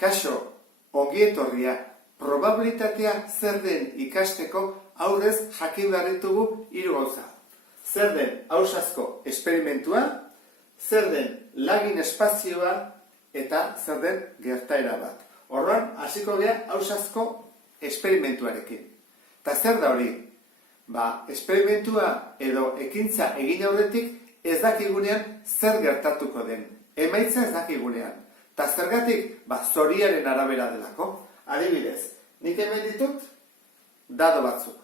Kaixo, ongi etorria, probabilitatea zer den ikasteko aurrez jakin behar ditugu hiru gauza. Zer den ausazko esperimentua, zer den lagin espazioa eta zer den gertaera bat. Orduan, hasiko gea ausazko esperimentuarekin. Eta zer da hori? Esperimentua edo ekintza egin aurretik ez dakigunean zer gertatuko den. Emaitza ez dakigunean. Eta zergatik, zoriaren arabera delako. Adibidez, nik hemen ditut dado batzuk.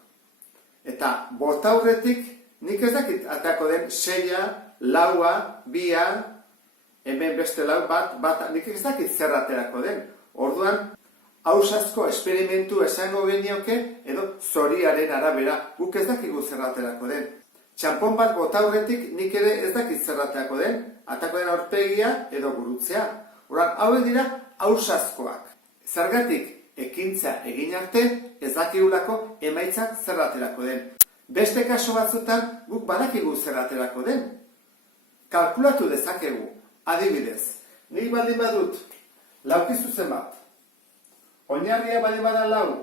Eta bota aurretik nik ez dakit atako den 6, 4, 2, hemen beste 4, bat, nik ez dakit zer aterako den. Orduan, ausazko esperimentu esango genioke edo zoriaren arabera guk ez dakigu zer aterako den. Txanpon bat bota aurretik nik ere ez dakit zer aterako den, atako den aurpegia edo gurutzea. Orduan, hauek dira ausazkoak. Zergatik ekintza egin arte ez dakigulako emaitzak zer aterako den. Beste kaso batzutan guk badakigu zer aterako den. Kalkulatu dezakegu. Adibidez, nik baldin badut lauki zuzen bat. Oinarria baldin bada 4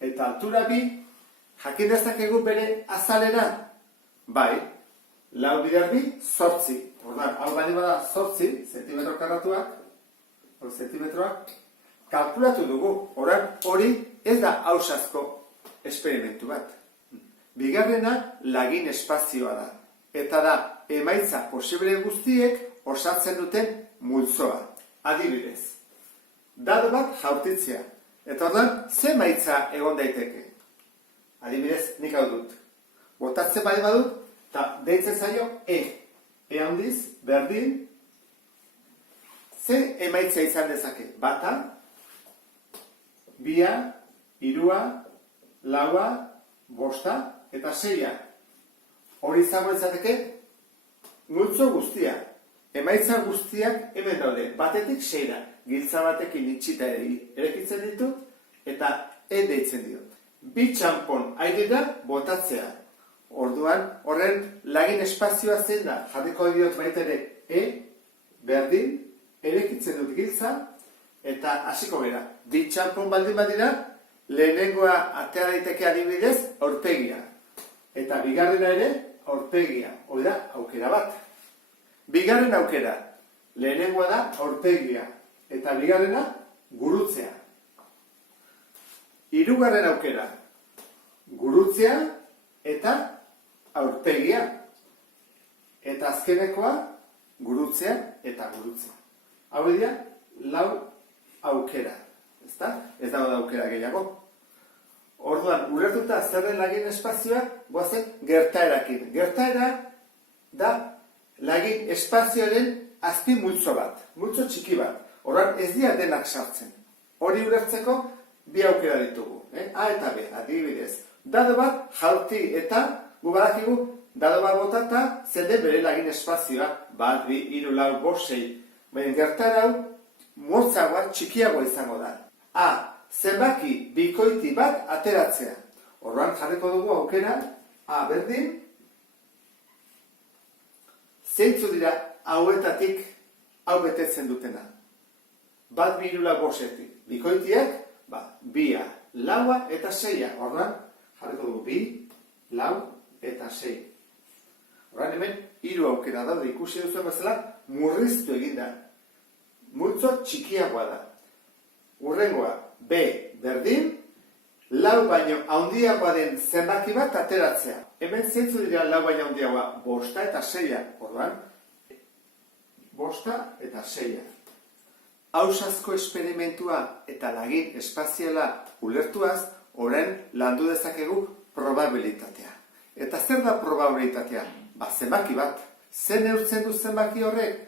eta altura 2, jakin dezakegu bere azalera. Bai, 4 bider 2, 8. Orduan, hau baldin bada 8 zentimetro karratuak, zentimetroak, kalkulatu dugu. Orain, hori ez da ausazko esperimentu bat. Bigarrena lagin espazioa da. Eta da, emaitza posible guztiek osatzen duten multzoa. Adibidez, dado bat jaurtitzea. Eta orduan, ze emaitza egon daiteke? Adibidez, nik hau dut. Botatzen bai badut, eta deitzen zaio E. E handiz, berdin, ze emaitza izan dezake? Bata, 2, 3, 4, 5 eta 6. Hori izango izateke multzo guztia. Emaitza guztiak hemen daude. Batetik 6. Giltza batekin itxita erekitzen ditut eta E deitzen diot. 2 txanpon airera botatzea. Orduan, horren lagin espazioa zein da. Jarriko diot baita ere E, berdin, erekitzen dut giltza, eta hasiko gara. 2 txanpon baldin badira, lehenengoa atea daiteke adibidez, aurpegia. Eta bigarrena ere, aurpegia. Hori da, aukera bat. Bigarren aukera, lehenengoa da, aurpegia. Eta bigarrena, gurutzea. Hirugarren aukera, gurutzea eta aurpegia. Eta azkenekoa, gurutzea eta gurutzea. Hau dira, 4 aukera. Ez dago da aukera gehiago. Orduan, ulertuta zer den lagin espazioa, goazen gertaerakin. Gertaera da lagin espazioaren azpi multzo bat, multzo txiki bat. Orduan, ez dira denak sartzen. Hori ulertzeko 2 aukera ditugu. A eta B, adibidez. Dado bat jaurti eta gu badakigu dado bat botata zer den bere lagin espazioa. 1, 2, 3, 4, 5, 6. Baina gertaera hau motzagoa, txikiagoa izango da. A, zenbaki bikoiti bat ateratzea. Orduan jarriko dugu aukera, A berdin, zeintzu dira hauetatik hau betetzen dutena. 1, 2, 3, 4, 5. Bikoitiak, 2, 4 eta 6. Orduan jarriko dugu 2, 4 eta 6. Orduan hemen 3 aukera daude ikusi duzuen bezala murriztu eginda. Multzo txikiagoa da. Urrengoa, B berdin, 4 baino handiagoa den zenbaki bat ateratzea. Hemen zeintzu dira 4 baino handiagoa, 5 eta 6. Orduan, 5 eta 6. Ausazko esperimentua eta lagin espaziala ulertuaz, orain landu dezakegu probabilitatea. Eta zer da probabilitatea? Zenbaki bat. Zer neurtzen du zenbaki horrek?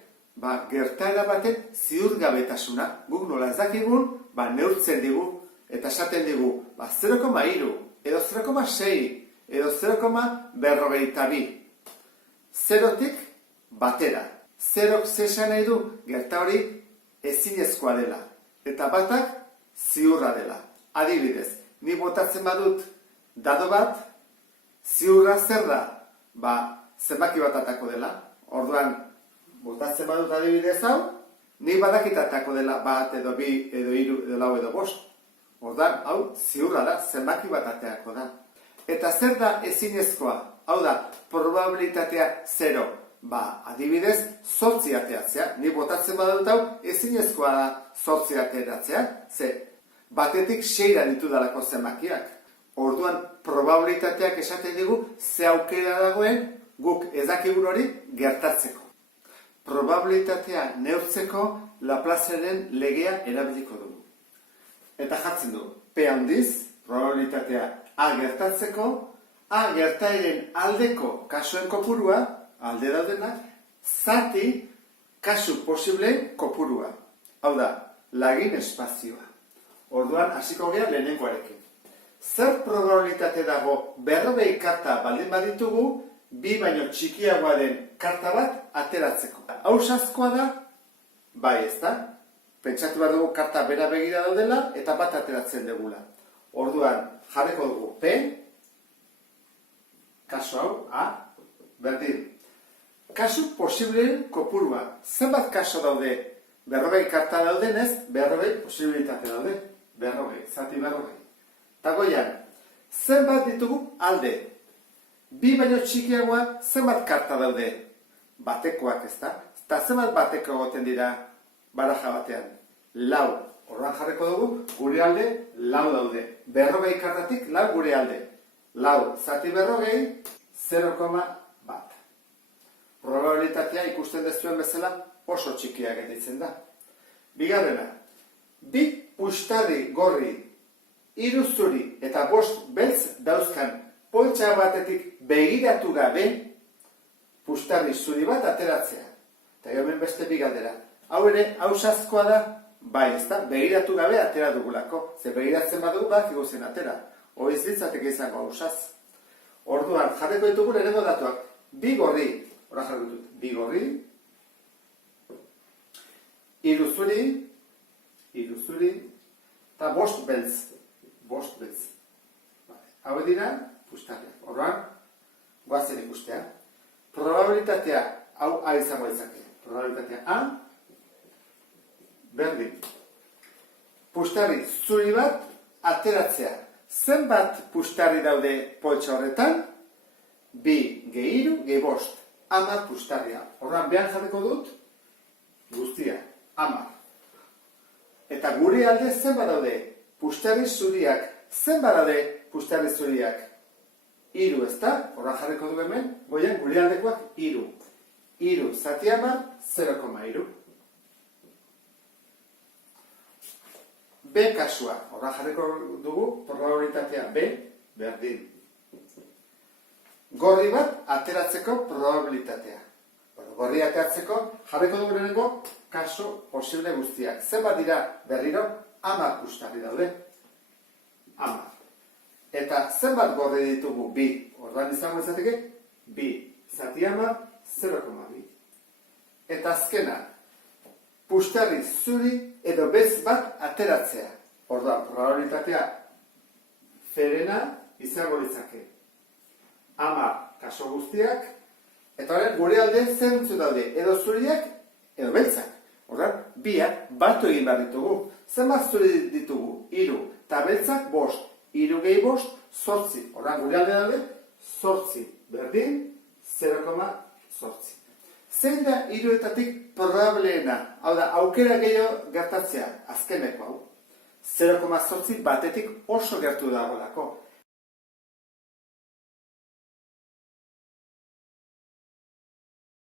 Gertaera baten ziurgabetasuna. Guk nola ez dakigun, neurtzen digu eta esaten digu 0,3 edo 0,6 edo 0,52. Zerotik batera. Zerok zesan nahi du gerta hori ezinezkoa dela. Eta batak ziurra dela. Adibidez, ni botatzen badut dado bat, ziurra zer da? Zenbaki bat atako dela. Orduan, botatzen badut adibidez hau, Nik badakitatako dela bat edo bi edo hiru edo lau edo bost. Ordan, hau ziurra da, zenbaki bat ateako da. Eta zer da ezinezkoa? Hau da, probabilitatea 0. Adibidez, 8 ateatzea. Ni botatzen badut hau, ezinezkoa da 8 ateratzea. Ze, batetik 6 ditudalako zenbakiak. Orduan, probabilitateak esaten digu, ze aukera dagoen guk ez dakigun hori gertatzeko. Probabilitatea neurtzeko Laplaceren legea erabiliko dugu. Eta jartzen du, P handiz, probabilitatea A gertatzeko, A gertaeren aldeko kasuen kopurua, alde daudenak, zati kasu posibleen kopurua. Hau da, lagin espazioa. Orduan, hasiko gea lehenengoarekin. Zer probabilitate dago 40 karta baldin baditugu, 2 baino txikiagoa den karta bat ateratzeko. Ausazkoa da, bai ez da, pentsatu behar dugu karta bera begira daudela eta bat ateratzen dugula. Orduan, jarriko dugu P, kasu hau, A, berdin. Kasu posibleen kopurua. Zenbat kasu daude? 40 karta daudenez, 40 posibilitate daude. 40, zati 40. Eta goian, zenbat ditugu alde? 2 baino txikiagoa, zenbat karta daude? Batekoak ez da? Eta zenbat bateko egoten dira baraja batean? 4. Horran jarriko dugu, gure alde, 4 daude. 40 kartatik 4 gure alde. 4 zati 40, 0,1. Probabilitatea ikusten dezuen bezala oso txikia gelditzen da. Bigarrena, 2 puxtarri gorri, 3 zuri eta 5 beltz dauzkan poltsa batetik begiratu gabe puxtarri zuri bat ateratzea. Eta hemen beste bi galdera. Hau ere, ausazkoa da, bai ez da, begiratu gabe atera dugulako. Ze begiratzen badugu bat iguzen atera. Hoiz ditzateke izango ausaz. Orduan, jarriko ditugu lehenengo datuak. 2 gorri, hora jarriko dut, 2 gorri, 3 zuri, eta 5 beltz. 5 beltz. Hau dira, puxtarriak. Orduan, goazen ikustea. Probabilitatea, hau A izango izake. Probabilitatea A, berdin. Puxtarri zuri bat ateratzea. Zenbat puxtarri daude poltsa horretan? 2 gehi 3 gehi 5. 10 puxtarria. Orduan, behar jarriko dut, guztia, 10. Eta gure alde zenbat daude? Puxtarri zuriak. Zenbat daude puxtarri zuriak? 3 ez da? Orduan jarriko du hemen, goian gure aldekoak 3. 3 zati 10, 0,3. B kasua. Orduan jarriko dugu, probabilitatea B, berdin. Gorri bat ateratzeko probabilitatea. Gorri ateratzeko jarriko dugu lehenengo kasu posible guztiak. Zenbat dira berriro 10 puxtarri daude. 10. Eta zenbat gorri ditugu 2. Orduan izango izateke 2 zati 10, 0,2. Eta azkena, puxtarri zuri edo bez bat ateratzea. Orduan, probabilitatea ferena izango litzake. 10 kaso guztiak, eta horren gure alde zentzu daude, edo zuriak, edo beltzak. Orduan, biak batu egin behar ditugu. Zenbat zuri ditugu? 3. Eta beltzak 5. 3 gehi 5, 8. Orduan, gure alde daude, 8. Berdin, 0,8. Zein da hiruetatik probableena? Hau da, aukera gehiago gertatzea, azkeneko hau. 0,8 batetik oso gertu dagoelako.